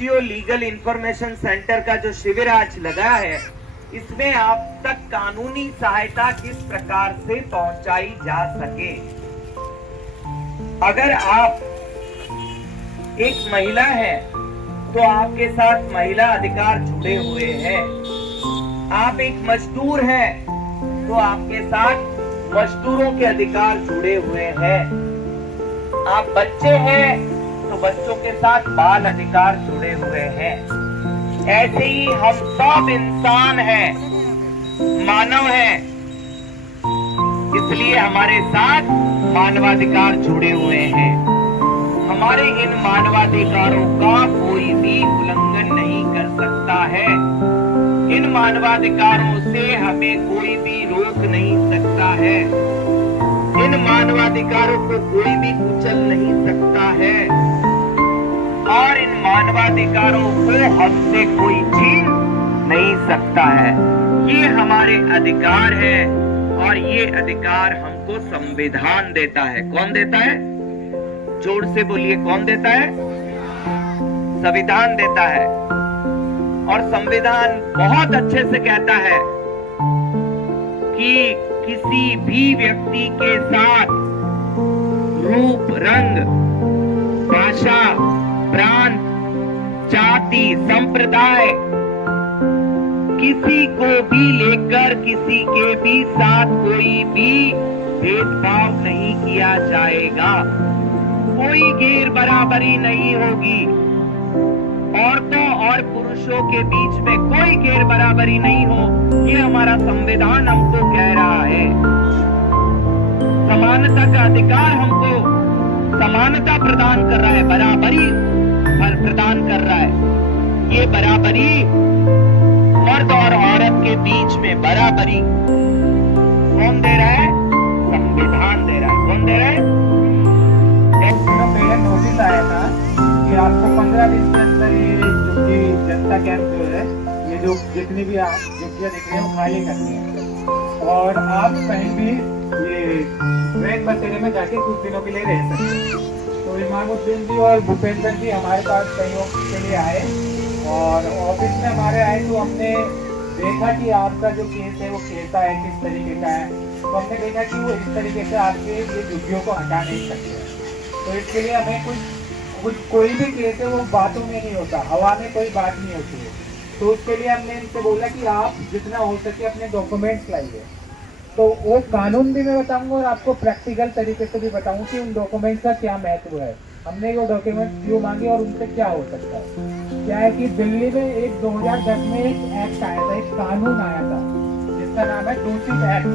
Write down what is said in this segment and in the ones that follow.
जियो legal information centre का जो शिविर आज लगा है, इसमें आप तक कानूनी सहायता किस प्रकार से पहुंचाई जा सके। अगर आप एक महिला हैं, तो आपके साथ महिला अधिकार जुड़े हुए हैं। आप एक मजदूर हैं, तो आपके साथ मजदूरों के अधिकार जुड़े हुए हैं। आप बच्चे हैं, तो बच्चों के साथ बाल अधिकार जुड़े हुए हैं। ऐसे ही हम सब इंसान हैं, मानव हैं, इसलिए हमारे साथ मानवाधिकार जुड़े हुए हैं। हमारे इन मानवाधिकारों का कोई भी उल्लंघन नहीं कर सकता है। इन मानवाधिकारों से हमें कोई भी रोक नहीं सकता है। इन मानवाधिकारों को कोई भी कुचल नहीं सकता है और इन मानवाधिकारों को हमसे कोई छीन नहीं सकता है। ये हमारे अधिकार है और ये अधिकार हमको संविधान देता है। कौन देता है? जोर से बोलिए, कौन देता है? संविधान देता है। और संविधान बहुत अच्छे से कहता है कि किसी भी व्यक्ति के साथ रूप, रंग, भाषा, प्रांत, जाति, संप्रदाय, किसी को भी लेकर किसी के भी साथ कोई भी भेदभाव नहीं किया जाएगा। कोई गैर बराबरी नहीं होगी। औरतों और पुरुषों के बीच में कोई गैर बराबरी नहीं हो, ये हमारा संविधान हमको कह रहा है। समानता का अधिकार हमको समानता प्रदान कर रहा है, बराबरी प्रदान कर रहा है। ये बराबरी मर्द और औरत के बीच में बराबरी कौन दे रहा है? संविधान दे रहा है। कौन दे रहा है? पहले नोटिस आया था कि आपको 15 दिन के अंदर ये झुग्गी जनता कैंप जो है, ये जो जितनी भी आप झुग्गियाँ दिख रही है वो खाली करनी है और आप कहीं भी ये रेत बसेरे में जाके कुछ दिनों के लिए रह सकते हैं। तो इमामुद्दीन जी और भूपेंद्र जी हमारे पास सहयोग के लिए आए और ऑफिस में हमारे आए तो हमने देखा कि आपका जो केस है वो कैसा है, किस तरीके का है। तो हमने देखा कि वो इस तरीके से आपके ये झुग्गियों को हटा नहीं सकते। तो इसके लिए हमें कोई भी केस है वो बातों में नहीं होता, हवा में कोई बात नहीं होती है। तो उसके लिए हमने इनसे बोला कि आप जितना हो सके अपने डॉक्यूमेंट्स लाइए। तो वो कानून भी मैं बताऊंगा और आपको प्रैक्टिकल तरीके से भी बताऊंगा कि उन डॉक्यूमेंट्स का क्या महत्व है। हमने वो डॉक्यूमेंट्स क्यों मांगे और उनसे क्या हो सकता है। क्या है कि दिल्ली में एक 2010 में एक एक्ट आया था, एक कानून आया था जिसका नाम है डोसिप एक्ट।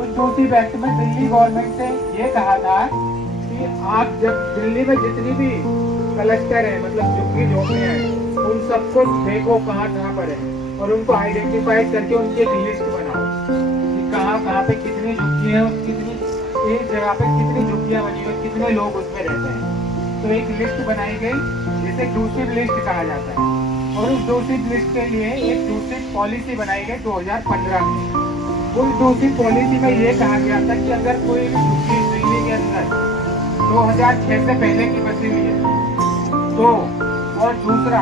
उस डोसिप एक्ट में दिल्ली गवर्नमेंट ने ये कहा था कि आप जब दिल्ली में जितनी भी क्लस्टर है, मतलब झुग्गी झोपड़ियाँ हैं, उन सबको देखो कहाँ पर है और उनको आइडेंटिफाई करके उनकी एक लिस्ट बनाओ कि कहाँ पे कितनी झुग्गियाँ हैं, कितनी एक जगह पे कितनी झुग्गियाँ बनी हुई, कितने लोग उसमें रहते हैं। तो एक लिस्ट बनाई गई जिसे डोसिप लिस्ट कहा जाता है और उस डोसिप लिस्ट के लिए एक डोसिप पॉलिसी बनाई गई 2015 में। उस डोसिप पॉलिसी में ये कहा गया था कि अगर कोई झुग्गी दिल्ली के अंदर 2006 से पहले की बसी हुई है तो, और दूसरा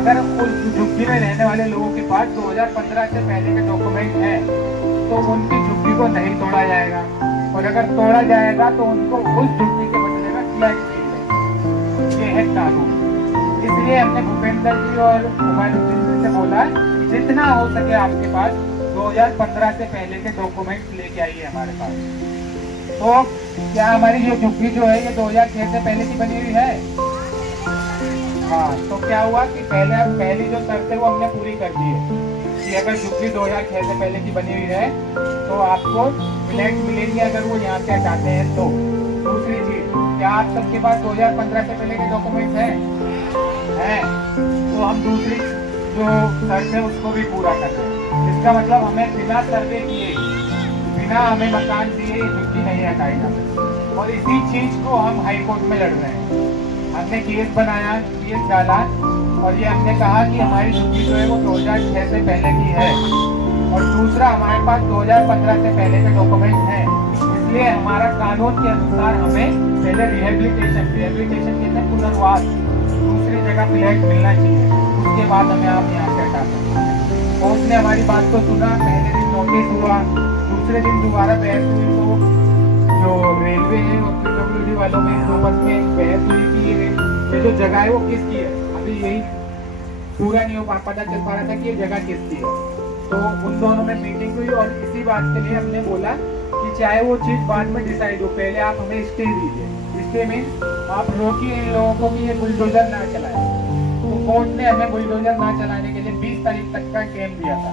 अगर उस झुग्गी में रहने वाले लोगों के पास 2015 से पहले के डॉक्यूमेंट है तो उनकी झुग्गी को नहीं तोड़ा जाएगा और अगर तोड़ा जाएगा तो उनको उस झुग्गी के बदले में फ्लैट मिलेगा। ये है कानून। इसलिए हमने भूपेंद्र जी और हुमायूं जी से बोला जितना हो सके आपके पास 2015 से पहले के डॉक्यूमेंट लेके आइए हमारे पास। तो क्या हमारी ये झुग्गी जो है ये 2006 से पहले की बनी हुई है? हाँ, तो क्या हुआ कि पहली जो शर्त है वो हमने पूरी कर दी है कि अगर झुग्गी 2006 से पहले की बनी हुई है तो आपको फ्लैट मिलेंगे अगर वो यहाँ से हटाते हैं तो। दूसरी चीज, क्या आप सबके पास 2015 से पहले के डॉक्यूमेंट हैं? तो हम दूसरी जो शर्त है उसको भी पूरा कर रहे हैं। इसका मतलब हमें बिना सर्वे किए, बिना हमें मकान दिए ये झुग्गी नहीं हटाई जा सकती और इसी चीज को हम हाई कोर्ट में लड़ रहे हैं। हमने केस बनाया, केस डाला और ये हमने कहा कि हमारी झुग्गी जो है वो 2006 से पहले की है और दूसरा हमारे पास 2015 से पहले के डॉक्यूमेंट हैं। इसलिए हमारा कानून के अनुसार हमें पहले रिहेबिलिटेशन कहते हैं पुनर्वास, दूसरी जगह फ्लैट मिलना चाहिए, उसके बाद हमें आप यहाँ से हटा सकते हैं। और उसने हमारी बात को सुना, पहले दिन नोटिस हुआ, दूसरे दिन दोबारा बहस हुई, तो जो रेलवे है और पीडब्ल्यूडी वालों में आपस में बहस हुई कि ये जो जगह है वो किसकी है। अभी यही पूरा नहीं हो पता चल पा रहा था कि ये जगह किसकी है। तो उन दोनों में मीटिंग हुई और इसी बात के लिए हमने बोला कि चाहे वो चीज़ बाद में डिसाइड हो, पहले आप हमें स्टे दीजिए। स्टे मीन्स आप रोकिए इन लोगों को कि ये बुलडोजर ना चलाए। तो कोर्ट ने हमें बुलडोजर ना चलाने के लिए 20 तारीख तक का टाइम दिया था।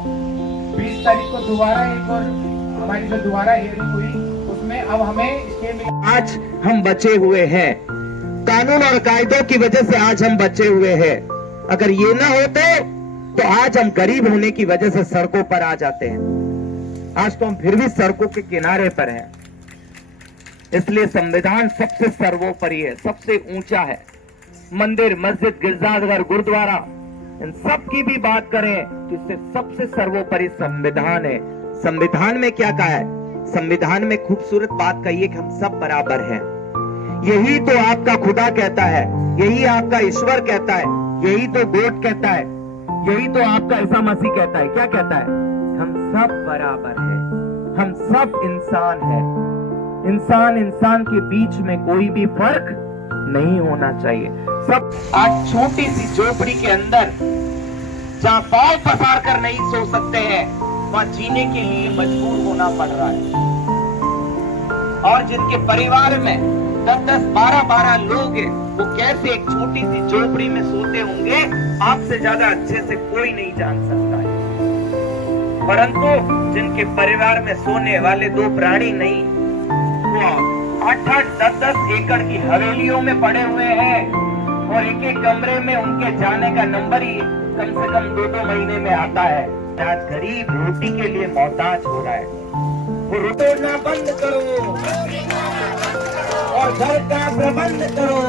20 तारीख को दोबारा एक और हमारी जो दोबारा हियरिंग हुई, उसमें अब हमें स्टे मिला। आज हम बचे हुए हैं, कानून और कायदों की वजह से आज हम बचे हुए हैं। अगर ये ना होते तो आज हम गरीब होने की वजह से सड़कों पर आ जाते हैं। आज तो हम फिर भी सड़कों के किनारे पर हैं। इसलिए संविधान सबसे सर्वोपरि है, सबसे ऊंचा है। मंदिर, मस्जिद, गिरजाघर, गुरुद्वारा, इन सब की भी बात करें तो इससे सबसे सर्वोपरि संविधान है। संविधान में क्या कहा है? संविधान में खूबसूरत बात कही है कि हम सब बराबर हैं। यही तो आपका खुदा कहता है, यही आपका ईश्वर कहता है, यही तो गॉड कहता है, यही तो आपका ईसा मसीह कहता है। क्या कहता है? हम सब बराबर हैं, हम सब इंसान हैं। इंसान इंसान के बीच में कोई भी फर्क नहीं होना चाहिए। सब आज छोटी सी झोपड़ी के अंदर जहां पांव पसार कर नहीं सो सकते हैं, वहां जीने के लिए मजबूर होना पड़ रहा है। और जिनके परिवार में 10-10, 12-12 लोग हैं, वो कैसे एक छोटी सी झोपड़ी में सोते होंगे, आपसे ज्यादा अच्छे से कोई नहीं जान सकता है। परंतु जिनके परिवार में सोने वाले 2 प्राणी नहीं, वो 8-8, 10-10 एकड़ की हवेलियों में पड़े हुए हैं और एक-एक कमरे में उनके जाने का नंबर ही कम से कम 2-2 महीने में आता है। आज गरीब रोटी के लिए मोहताज हो रहा है। वो रोना बंद करो और घर का प्रबंध करो।